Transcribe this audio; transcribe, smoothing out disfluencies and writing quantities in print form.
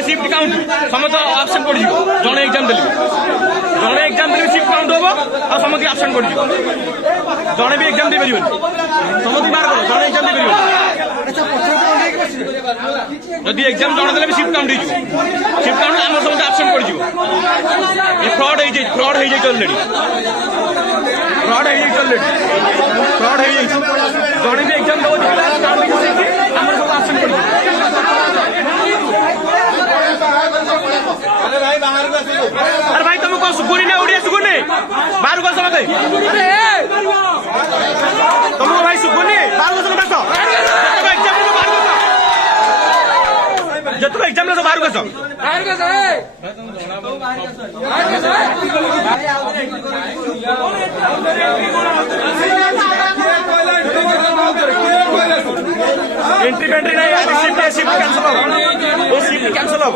shift count समस्त आबसेंट पड़ जड़े एग्जाम देली जड़े एग्जाम देली शिफ्ट काउंट हम और समस्त आबसेंट पड़ जड़े भी एग्जाम दे पार समस्त बाहर कर जड़े एग्जाम दे पार जदि एग्जाम जड़े देले शिफ्ट काउंट शिफ्ट काउंट आम समस्त आबसेंट पड़ फ्रड ऑलरेडी जड़े भी एग्जाम दो सब आबसेंट पड़ अरे भाई तुम कौन सुकुनी ना उड़िया सुकुनी बाहर को समझे तुम भाई सुकुनी बाहर को समझो जब तुम एग्जाम लो तो बाहर को एंट्री पेंट्री नहीं शिफ्ट कैंसिल हो